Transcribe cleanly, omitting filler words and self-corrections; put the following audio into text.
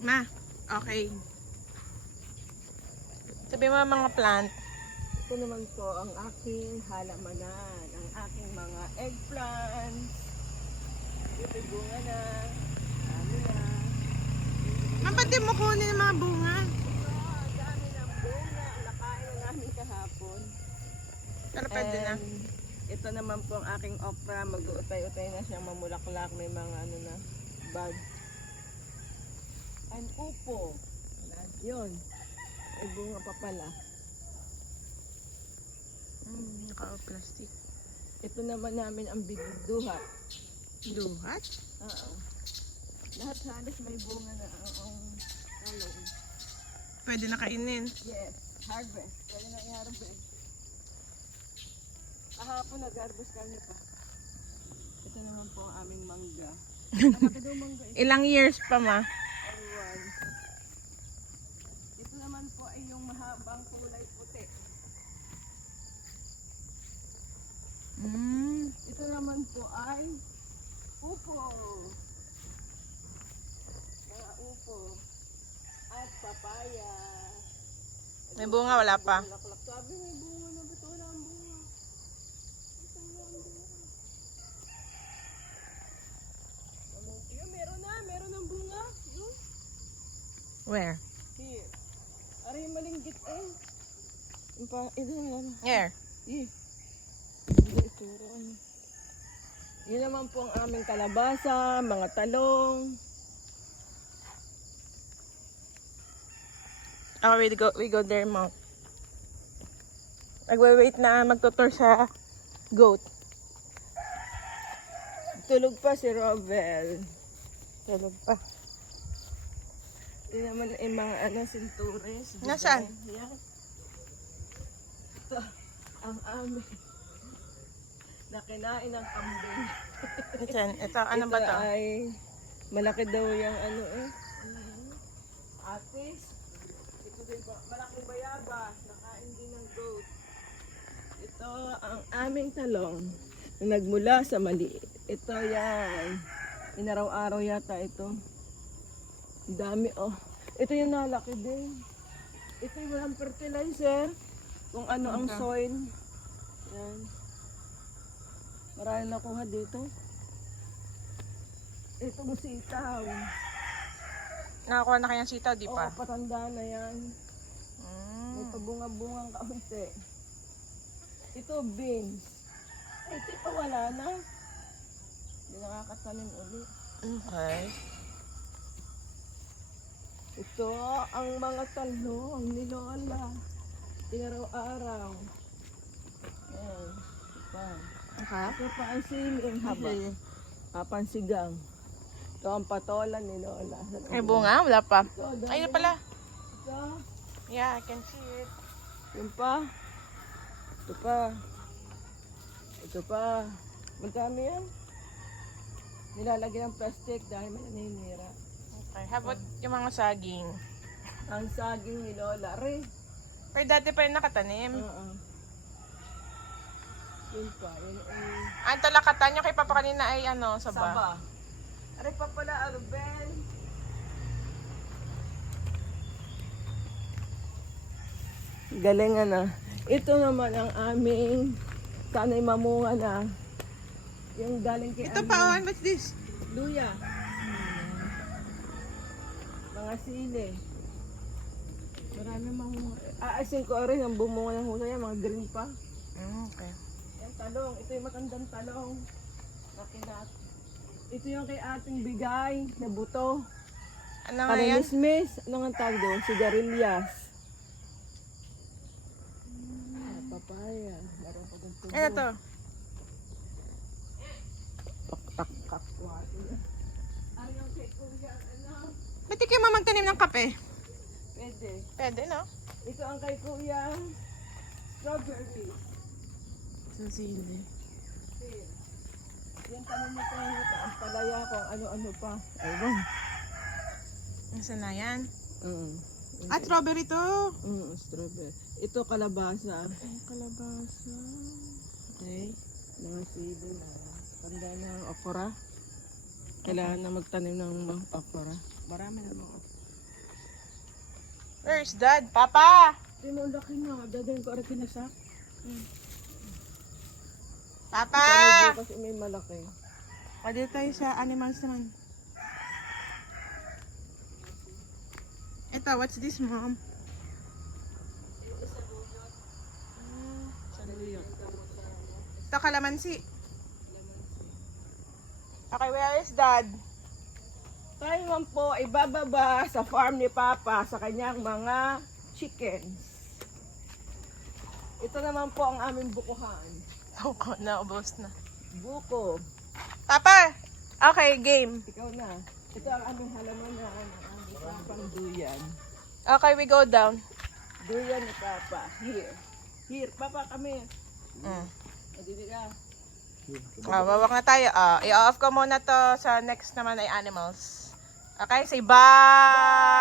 Ma, okay. Sabi mo mga plant. Ito naman po ang aking halamanan, ang aking mga eggplants. Ito bunga na, dami na. Ma, ba't di mo kunin yung mga bunga? Ang dami ng bunga, nakain na namin kahapon. Pero pwede na. And ito naman po ang aking okra, mag-uutay-utay na siyang mamulaklak, may mga ano na, buds. And upo, yun, ay bunga pa pala. Naka-plastic. Ito naman namin ang bigduhat. Duhat? Oo. Lahat halos may bunga na ang talong. Pwede na kainin. Yes, harvest. Pwede na i-harvest. Kahapon nag-harvest kami pa. Ito naman po ang aming mangga. Malaki daw mangga ito. Ilang years pa, ma? Ewan. Ito naman po ay yung mahabang kulay puti. Ito naman po ay upo. Mga upo. At papaya. May bunga, wala pa. Bulaklak. Sabi may bunga na, ba't wala ang bunga? Ba't wala ang bunga? Yun, meron ng bunga. Yun. Where? Here. Aray yung malinggit eh. Ito na. Here. Yeah. Hindi ituro ano. Yun naman po ang aming kalabasa, mga talong. Oh, we go there, ma. Nagwe-wait na magtutur sa goat. Tulog pa si Rovel. Tulog pa. Yun naman ay mga sintures. Nasaan? Yan. Ito ang aming nakinain ng kambing. Ito, ano ba to? Ito ay malaki daw yung atis. Ito din po, malaking bayabas. Nakain din ng goat. Ito ang aming talong na nagmula sa maliit. Ito yan. Inaraw-araw yata ito. Ang dami oh. Ito yung nalaki din. Ito yung walang fertilizer. Kung ano ang soil. Yan. Maraming nakuha dito. Ito ang sitaw. Nakakuha na kayang sitaw, di pa? Oo, patanda na yan. May pabunga-bungang kaunti. Ito beans. Ito pa wala na. Hindi nakakatanim ulit. Okay. Ito ang mga talong ni Lola. Inaraw-araw. Ayan. Ito. Okay. Ito pa ang siling haba. Pansigang. Ito ang patola ni Lola. May bunga? Wala pa. Ito, Ayun na pala. Ito. Yeah, I can see it. Yun pa. Ito pa. Ito pa. Magkano yan? Nilalagyan ng plastic dahil may naninira. Okay. How about yung mga saging? Ang saging ni Lola. Re. Pero dati pa yung nakatanim. Oo. Yun pa. Yun ay Ang talakatan yung kay Papa kanina ay ano, saba. saba. Are pa pala, Arubel. Galing na. Ito naman ang aming sana'y mamunga na. Yung galing kay Ito pa, oh, what's this? Luya. Mga sili. Marami mamunga. Aasin ko rin ang bumunga ng hula yan, mga green pa. Okay. Yung talong, ito yung matandang talong. Makinat. Ito yung kay ating bigay na buto. Ano nga yan? Karinismis. Ano nga tawag doon? Sigarilyas. Papaya. Meron pa doon tubo. Ano to? Tak-tak-tak. Ayaw kay kuya, ano? Ba't di kayo mamagtanim ng kape? Pwede. Pwede, no? Ito ang kay kuya. Strawberry. Sasili. Yan tanong mo tayo. Ang palaya kung ano-ano pa. Ayun. Nasaan na yan? Mm. Ah, strawberry to. Strawberry. Ito kalabasa. Ay, kalabasa. Okay. Mga sili na. Tanda ng okra. Kailangan na magtanim ng mga okra. Marami na mga okra. Where's Dad? Papa! Di mo laki na. Dadayin ko rin kinasak. Papa! Kasi may malaki. O, dito tayo sa animals naman. Ito, what's this, Mom? Ito, kalamansi. Okay, where is Dad? Tayo naman po ay bababa sa farm ni Papa sa kanyang mga chickens. Ito naman po ang aming bukuhan. Ako, naubos na. Buko. Papa! Okay, game. Ikaw na. Ito ang aming halaman na ang aming Papang duyan. Okay, we go down. Duyan ni Papa. Here. Here, Papa, kami. Mm. Dito ka. Wawak na tayo. I-off ko muna to sa next naman ay animals. Okay, say bye!